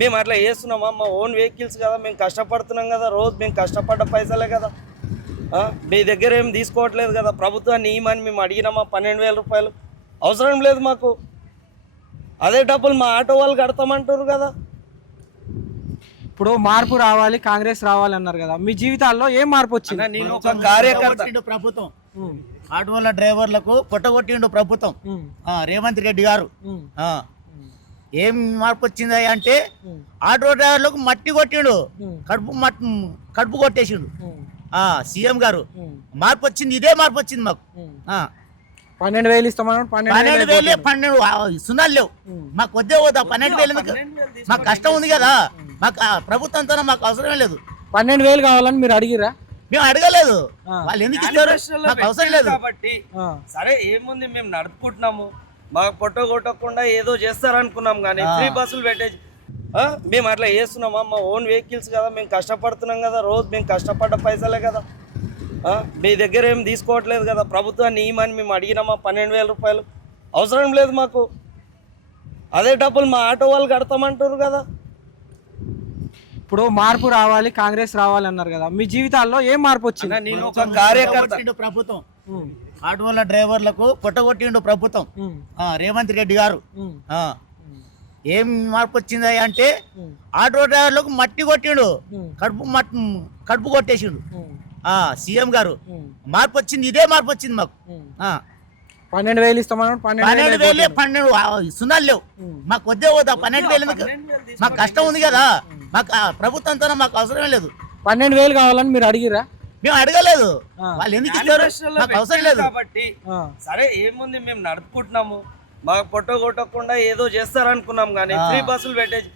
మేము అట్లా చేస్తున్నామా? మా ఓన్ వెహికల్స్ కదా, మేము కష్టపడుతున్నాం కదా, రోజు మేము కష్టపడ్డ పైసలే కదా. మీ దగ్గర ఏం తీసుకోవట్లేదు కదా, ప్రభుత్వాన్ని ఇవ్వమని మేము అడిగినామా? 12,000 రూపాయలు అవసరం లేదు మాకు. అదే డబ్బులు మా ఆటో వాళ్ళు కడతామంటారు కదా. ఇప్పుడు మార్పు రావాలి, కాంగ్రెస్ రావాలి అన్నారు కదా, మీ జీవితాల్లో ఏం మార్పు వచ్చింది? నేను ఒక కార్యకర్త. ప్రభుత్వం ఆటోల డ్రైవర్లకు కొట్టగొట్టిండు ప్రభుత్వం రేవంత్ రెడ్డి గారు. ఏం మార్పు వచ్చింది అంటే ఆటో డ్రైవర్లకు మట్టి కొట్టిండు, కడుపు కొట్టేసిండు సీఎం గారు. మార్పు వచ్చింది, ఇదే మార్పు వచ్చింది మాకు. 12,000 ఇస్తామన్నాడు, 12,000 సున్నాలు లేవు మాకు. వద్దే పోదా 12,000? మాకు కష్టం ఉంది కదా, మాకు ప్రభుత్వంతో మాకు అవసరం లేదు. 12,000 కావాలని మీరు అడిగిరా? మేము అడగలేదు, వాళ్ళు ఎందుకు ఇస్తారు, మాకు అవసరం లేదు కాబట్టి. సరే ఏముంది, మేము నడుపుకుంటున్నాము, మాకు పొట్ట కొట్టకుండా ఏదో చేస్తారనుకున్నాం, కానీ ఫ్రీ బస్సులు పెట్టేసి మేము అట్లా చేస్తున్నామా? మా ఓన్ వెహికల్స్ కదా, మేము కష్టపడుతున్నాం కదా, రోజు మేము కష్టపడ్డ పైసలే కదా. మీ దగ్గర ఏం తీసుకోవట్లేదు కదా, ప్రభుత్వాన్ని ఇవ్వమని మేము అడిగినామా? 12,000 రూపాయలు అవసరం లేదు మాకు. అదే డబ్బులు మా ఆటో వాళ్ళు కడతామంటారు కదా. ఇప్పుడు మార్పు రావాలి, కాంగ్రెస్ రావాలి అన్నారు కదా, మీ జీవితాల్లో ఏం మార్పు వచ్చింది? నేను ఒక కార్యకర్త. ప్రభుత్వం ఆటోల డ్రైవర్లకు కొట్టగొట్టిండు ప్రభుత్వం రేవంత్ రెడ్డి గారు. ఏం మార్పు వచ్చింది అంటే ఆటో డ్రైవర్లకు మట్టి కొట్టిండు, కడుపు కొట్టేసిండు సీఎం గారు. మార్పు వచ్చింది, ఇదే మార్పు వచ్చింది మాకు. 12,000 ఇస్తామన్నాడు, 12,000 సున్నాలు లేవు మాకు. వద్దే పోదా 12,000? మాకు కష్టం ఉంది కదా, మాకు ప్రభుత్వంతో మాకు అవసరం లేదు. 12,000 కావాలని మీరు అడిగిరా? మేము అడగలేదు, వాళ్ళు ఎందుకు ఇస్తారు, మాకు అవసరం లేదు కాబట్టి. సరే ఏముంది, మేము నడుపుకుంటున్నాము, మాకు పొట్ట కొట్టకుండా ఏదో చేస్తారనుకున్నాం, కానీ ఫ్రీ బస్సులు పెట్టేసి